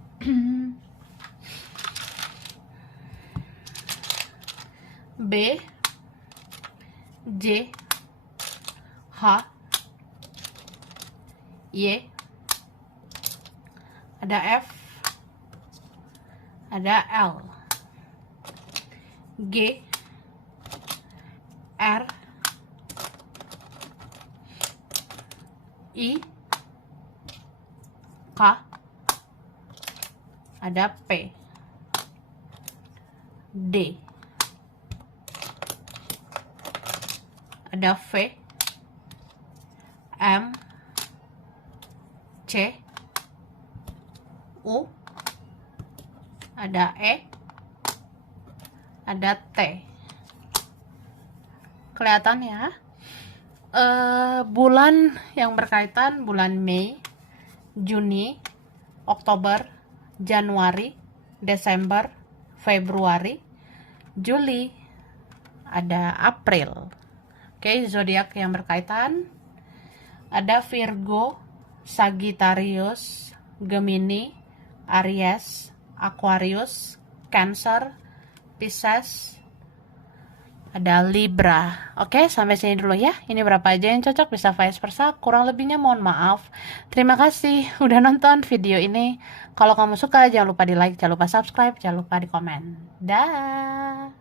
B, J, H, Y, ada F, ada L, G, R, I, K, ada P, D, ada V, M, C, U, ada E, ada T. Kelihatan ya? Bulan yang berkaitan bulan Mei, Juni, Oktober, Januari, Desember, Februari, Juli, ada April. Oke, zodiak yang berkaitan ada Virgo, Sagittarius, Gemini, Aries, Aquarius, Cancer, Pisces, ada Libra. Oke, sampai sini dulu ya. Ini berapa aja yang cocok, bisa vice versa. Kurang lebihnya mohon maaf. Terima kasih udah nonton video ini. Kalau kamu suka jangan lupa di like, jangan lupa subscribe, jangan lupa di komen. Dah.